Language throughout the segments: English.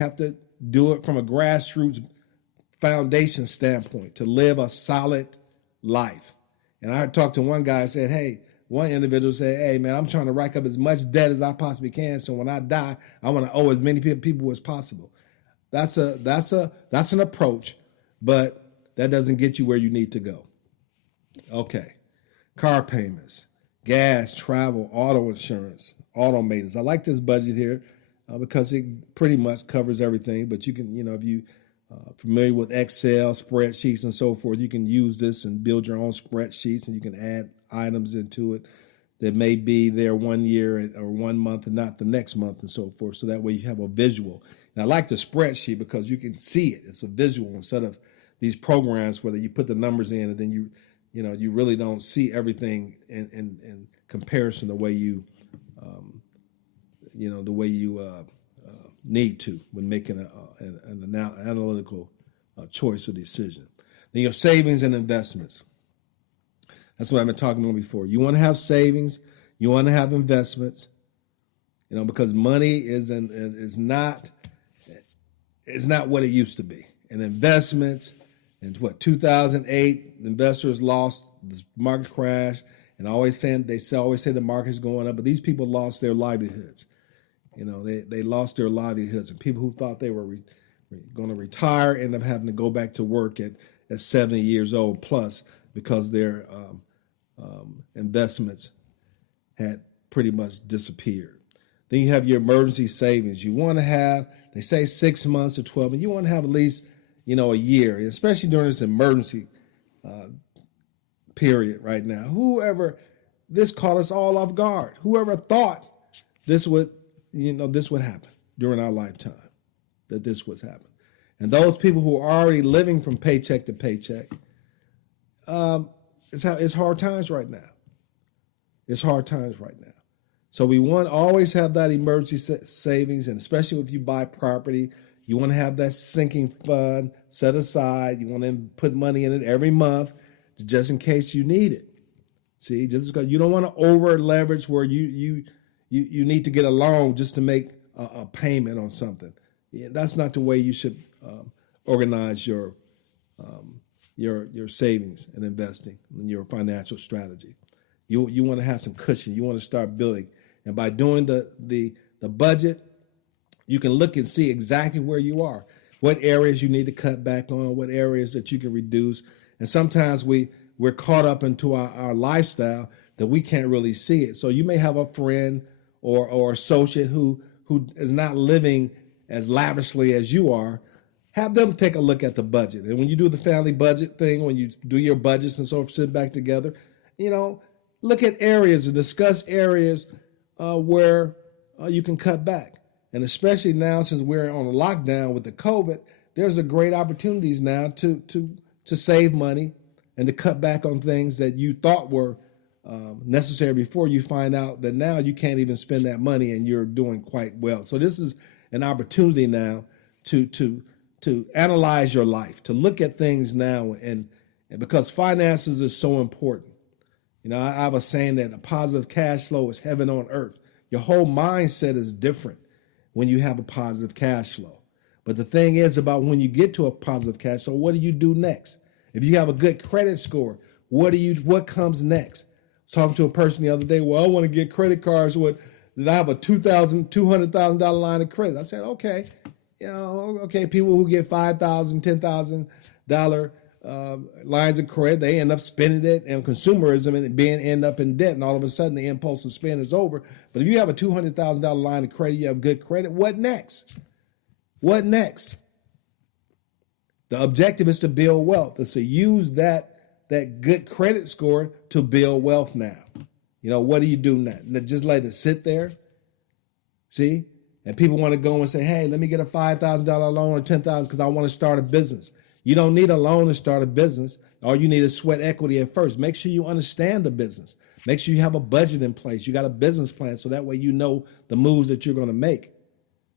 have to do it from a grassroots foundation standpoint to live a solid life. And I talked to one guy and said, hey, one individual said, hey, man, I'm trying to rack up as much debt as I possibly can. So when I die, I want to owe as many people as possible. That's an approach, but that doesn't get you where you need to go. Okay. Car payments, gas, travel, auto insurance, auto maintenance. I like this budget here because it pretty much covers everything. But you can, if you familiar with Excel, spreadsheets, and so forth, you can use this and build your own spreadsheets, and you can add items into it that may be there 1 year or 1 month and not the next month and so forth. So that way you have a visual. And I like the spreadsheet because you can see it. It's a visual instead of these programs where you put the numbers in and then you really don't see everything in comparison the way you need to when making an analytical choice or decision. Then your savings and investments. That's what I've been talking about before. You want to have savings, you want to have investments, because money is not what it used to be. And investments, in 2008, investors lost, the market crash, and they always say the market's going up, but these people lost their livelihoods. They lost their livelihoods, and people who thought they were going to retire end up having to go back to work at 70 years old plus because their investments had pretty much disappeared. Then you have your emergency savings. You want to have, they say 6 months to 12, but you want to have at least, a year, especially during this emergency period right now. This caught us all off guard. Whoever thought this would happen during our lifetime, that this would happen. And those people who are already living from paycheck to paycheck, it's hard times right now. It's hard times right now. So we want to always have that emergency savings, and especially if you buy property, you want to have that sinking fund set aside. You want to put money in it every month just in case you need it. See, just because you don't want to over leverage where you need to get a loan just to make a payment on something. Yeah, that's not the way you should organize your savings and investing and your financial strategy. You want to have some cushion. You want to start building, and by doing the budget, you can look and see exactly where you are, what areas you need to cut back on, what areas that you can reduce. And sometimes we're caught up into our lifestyle that we can't really see it. So you may have a friend or associate who is not living as lavishly as you are. Have them take a look at the budget. And when you do the family budget thing, when you do your budgets and sort of sit back together, look at areas and discuss areas where you can cut back. And especially now, since we're on a lockdown with the COVID, there's a great opportunities now to save money and to cut back on things that you thought were necessary before. You find out that now you can't even spend that money and you're doing quite well. So this is an opportunity now to analyze your life, to look at things now, and because finances is so important. I have a saying that a positive cash flow is heaven on earth. Your whole mindset is different when you have a positive cash flow. But the thing is about when you get to a positive cash flow, what do you do next? If you have a good credit score, what comes next? I was talking to a person the other day, well, I want to get credit cards that I have a $200,000 line of credit. I said, okay, people who get $5,000, $10,000 lines of credit, they end up spending it and consumerism and end up in debt, and all of a sudden the impulsive spend is over. But if you have a $200,000 line of credit, you have good credit, what next? What next? The objective is to build wealth. It's to use that good credit score to build wealth now. What do you do now? Just let it sit there? See? And people want to go and say, hey, let me get a $5,000 loan or $10,000 because I want to start a business. You don't need a loan to start a business. All you need is sweat equity at first. Make sure you understand the business. Make sure you have a budget in place. You got a business plan so that way you know the moves that you're going to make.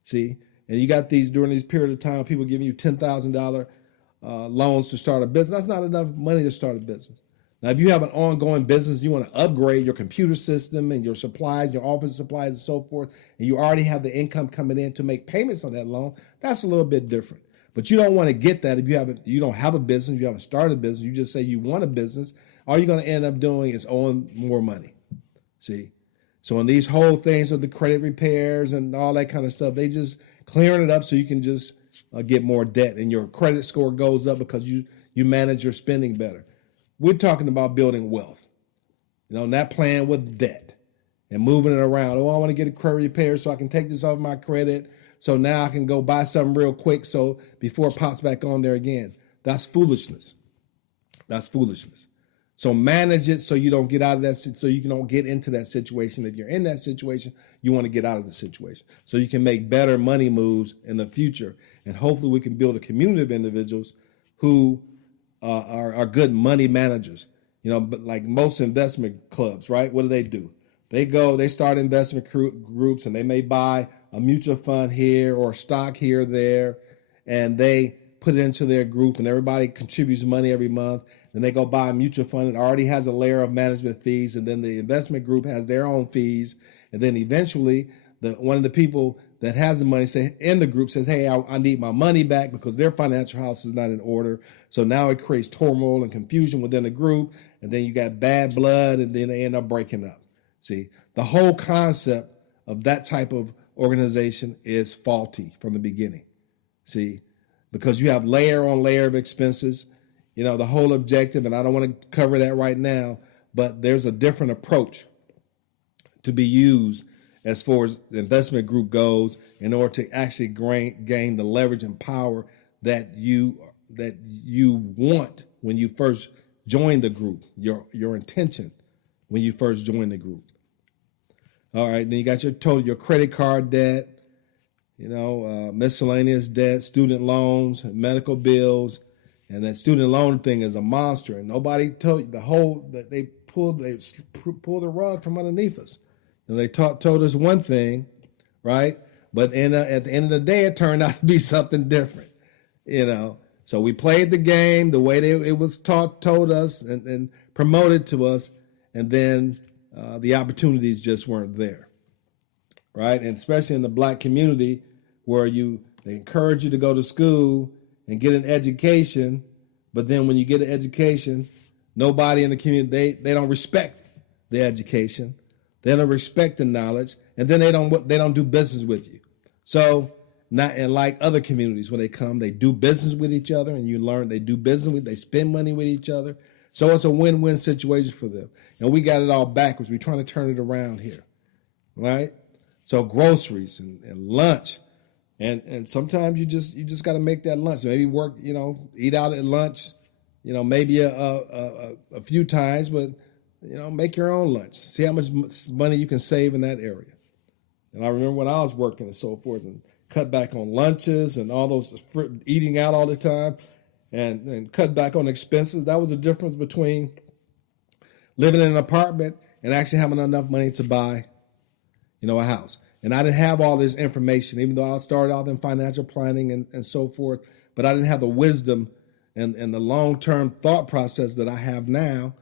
See? And you got during these period of time, people giving you $10,000 loans to start a business. That's not enough money to start a business. Now, if you have an ongoing business, you want to upgrade your computer system and your supplies, your office supplies and so forth, and you already have the income coming in to make payments on that loan, that's a little bit different. But you don't want to get that if you don't have a business, you haven't started a business, you just say you want a business, all you're going to end up doing is owing more money. See? So in these whole things of the credit repairs and all that kind of stuff, they just clearing it up so you can just get more debt and your credit score goes up because you manage your spending better. We're talking about building wealth, not playing with debt and moving it around. Oh, I want to get a credit repair so I can take this off my credit. So now I can go buy something real quick. So before it pops back on there again, that's foolishness. That's foolishness. So manage it so you don't get out of that, so you don't get into that situation. If you're in that situation, you want to get out of the situation so you can make better money moves in the future. And hopefully we can build a community of individuals who are good money managers, but like most investment clubs, right? What do? They start investment groups and they may buy a mutual fund here or stock here or there, and they put it into their group and everybody contributes money every month. Then they go buy a mutual fund that already has a layer of management fees, and then the investment group has their own fees. And then eventually one of the people that has the money in the group says, hey, I need my money back because their financial house is not in order. So now it creates turmoil and confusion within the group. And then you got bad blood and then they end up breaking up. See, the whole concept of that type of organization is faulty from the beginning. See, because you have layer on layer of expenses, the whole objective, and I don't want to cover that right now, but there's a different approach to be used as far as the investment group goes in order to actually gain the leverage and power that you want when you first join the group, your intention when you first join the group. All right, then you got your credit card debt, miscellaneous debt, student loans, medical bills, and that student loan thing is a monster. And nobody told you that they pulled the rug from underneath us. And they told us one thing, right? But at the end of the day, it turned out to be something different, So we played the game the way it was told us and promoted to us, and then the opportunities just weren't there, right? And especially in the Black community, where they encourage you to go to school and get an education, but then when you get an education, nobody in the community they don't respect the education. They don't respect the knowledge, and then they don't do business with you. So, not and like other communities, when they come, they do business with each other, and you learn they do business they spend money with each other. So it's a win-win situation for them. And we got it all backwards. We're trying to turn it around here, right? So groceries and lunch, and sometimes you just got to make that lunch. Maybe work, eat out at lunch, maybe a few times, but. Make your own lunch. See how much money you can save in that area. And I remember when I was working and so forth and cut back on lunches and all those eating out all the time and cut back on expenses. That was the difference between living in an apartment and actually having enough money to buy, a house. And I didn't have all this information, even though I started out in financial planning and so forth, but I didn't have the wisdom and the long-term thought process that I have now.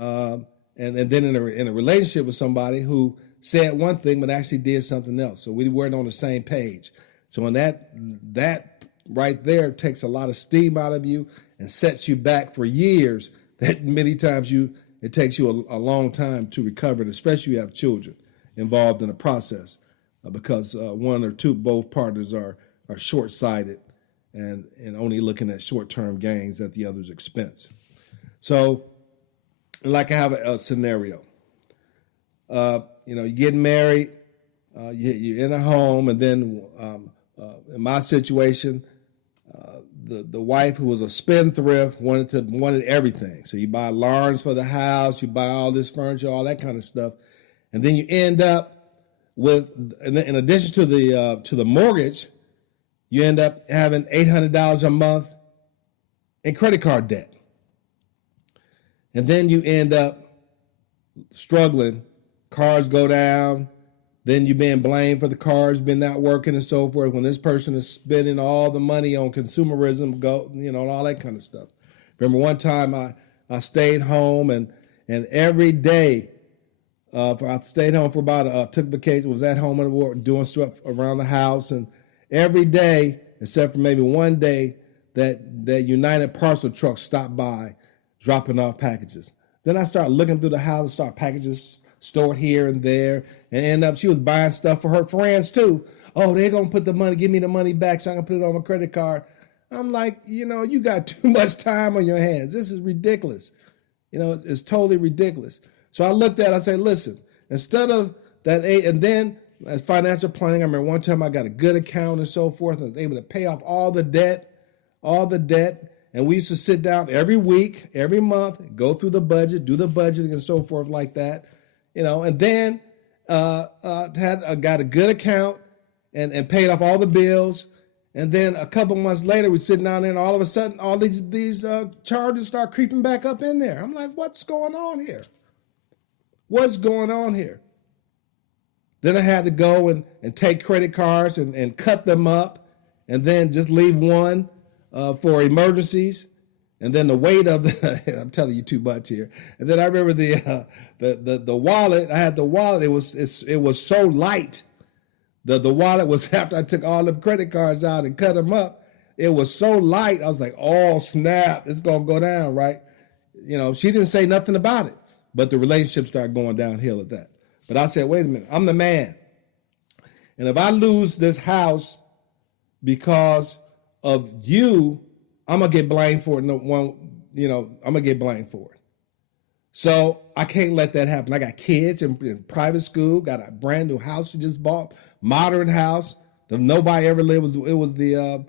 And then in a relationship with somebody who said one thing but actually did something else. So we weren't on the same page. So when that right there takes a lot of steam out of you and sets you back for years, that many times it takes you a long time to recover, especially if you have children involved in the process, because one or both partners are short-sighted and only looking at short-term gains at the other's expense. So like I have a scenario, you get married, you're in a home, and then in my situation, the wife, who was a spendthrift, wanted everything. So you buy alarms for the house, you buy all this furniture, all that kind of stuff, and then you end up with, in addition to the mortgage, you end up having $800 a month in credit card debt. And then you end up struggling. Cars go down. Then you're being blamed for the cars being not working and so forth. When this person is spending all the money on consumerism, and all that kind of stuff. Remember one time I stayed home, and every day, I stayed home for about took vacation, was at home and doing stuff around the house, and every day, except for maybe one day, that United Parcel truck stopped by, dropping off packages. Then I started looking through the house and saw packages stored here and there, and end up she was buying stuff for her friends too. Oh, they're gonna put the money, give me the money back, so I can put it on my credit card. I'm like, you got too much time on your hands. This is ridiculous. It's totally ridiculous. So I looked at it, I said, listen, instead of that, and then as financial planning, I remember one time I got a good account and so forth, and I was able to pay off all the debt. And we used to sit down every week, every month, go through the budget, do the budgeting and so forth like that, and then got a good account and paid off all the bills. And then a couple months later, we're sitting down there, and all of a sudden, all these charges start creeping back up in there. I'm like, what's going on here? What's going on here? Then I had to go and take credit cards and cut them up, and then just leave one for emergencies. And then the weight of I'm telling you too much here. And then I remember the wallet. I had the wallet. It was so light. The wallet was, after I took all the credit cards out and cut them up, it was so light. I was like, oh, snap, it's going to go down, right? She didn't say nothing about it, but the relationship started going downhill at that. But I said, wait a minute, I'm the man. And if I lose this house because of you, I'm going to get blamed for it. I'm going to get blamed for it. So I can't let that happen. I got kids in private school, got a brand new house we just bought, modern house that nobody ever lived. It was the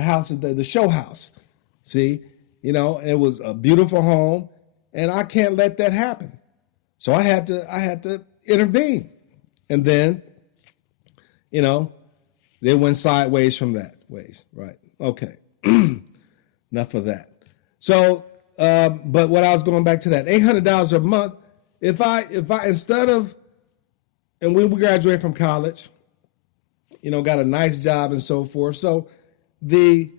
house, the show house. See, it was a beautiful home, and I can't let that happen. So I had to intervene, and then, they went sideways from that ways, right? Okay, enough of that. So. But what I was going back to that $800 a month, if I instead of, and we graduated from college, got a nice job and so forth. So the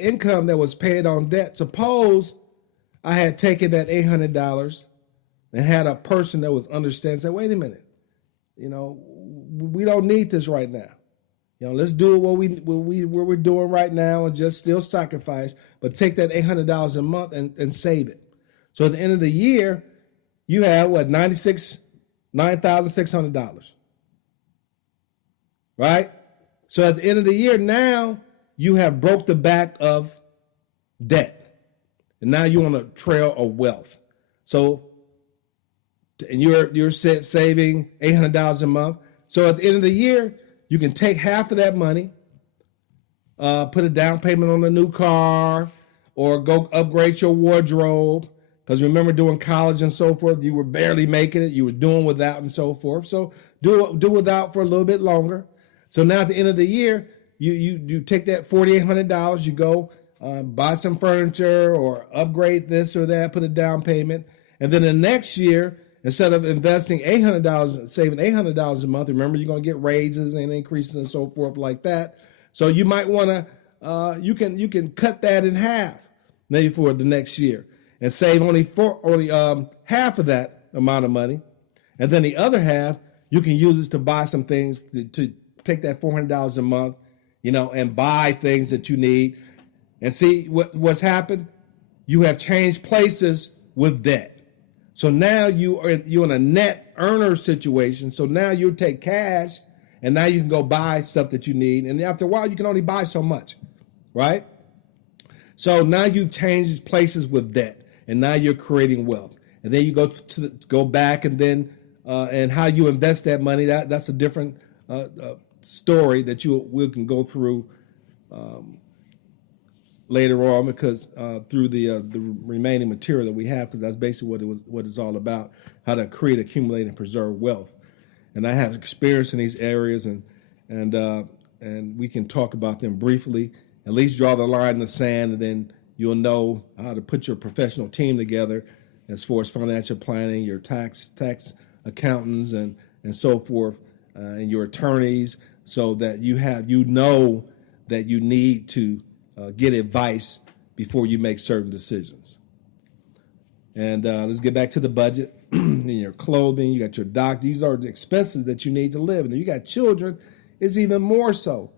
income that was paid on debt, suppose I had taken that $800 and had a person that was understanding, say, wait a minute, we don't need this right now. Let's do what we're doing right now and just still sacrifice, but take that $800 a month and save it. So at the end of the year, you have $9,600, right? So at the end of the year, now you have broke the back of debt, and now you're on a trail of wealth. So, and you're saving $800 a month. So at the end of the year, you can take half of that money, put a down payment on a new car, or go upgrade your wardrobe. Because remember, doing college and so forth, you were barely making it. You were doing without and so forth. So do without for a little bit longer. So now at the end of the year, you take that $4,800, you go buy some furniture or upgrade this or that, put a down payment. And then the next year, instead of investing $800, saving $800 a month, remember you're going to get raises and increases and so forth like that. So you might want to, you can cut that in half maybe for the next year and save only half of that amount of money. And then the other half, you can use it to buy some things, to take that $400 a month, and buy things that you need. And see what's happened? You have changed places with debt. So now you're in a net earner situation. So now you take cash, and now you can go buy stuff that you need. And after a while, you can only buy so much, right? So now you've changed places with debt, and now you're creating wealth. And then you go back, and then and how you invest that money. That's a different story that we can go through later on, because through the remaining material that we have, because that's basically what it's all about, how to create, accumulate, and preserve wealth. And I have experience in these areas, and we can talk about them briefly, at least draw the line in the sand, and then you'll know how to put your professional team together as far as financial planning, your tax accountants and so forth, and your attorneys, so that you know that you need to get advice before you make certain decisions. And let's get back to the budget. And your clothing, you got your doctor. These are the expenses that you need to live. And if you got children, it's even more so.